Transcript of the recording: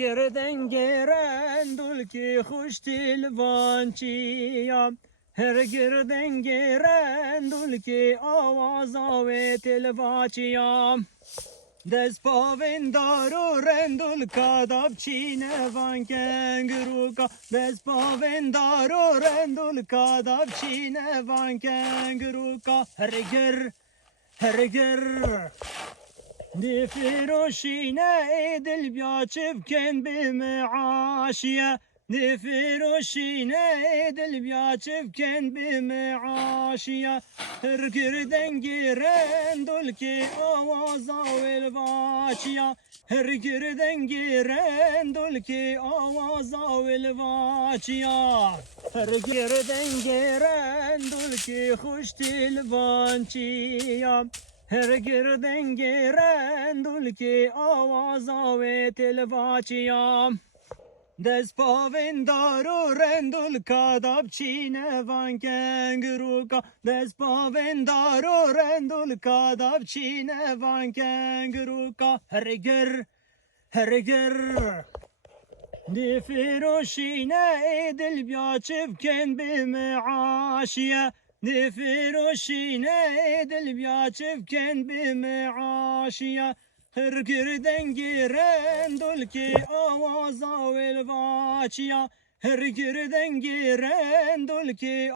Gerden geren dul ki hoş tilvançiyam. Her gerden geren dul ki avaza ve tilvaçiyam. Despavendaro rendul kadab çine van kenguruka. Despavendaro rendul kadab çine van kenguruka. Her ger نفروشينا دل بياتشف كان بمعاشية نفروشينا دل بياتشف كان بمعاشية هرقردن جيران دولكي آوازا والباشية هرقردن جيران دولكي آوازا والباشية هرقردن جيران دولكي خوش تلبانشية Her girden giren dul ki avaza ve telvaçiyam. Despavendaro rendul kadab çine van kenguruka. Despavendaro rendul kadab çine van kenguruka. Her gir Difiroşine edil byaçıvken bimeaşiye نفروشينا دل بياتشفكن بمعاشية هرقردن جيران دولكي آوازا والباشية هرقردن جيران دولكي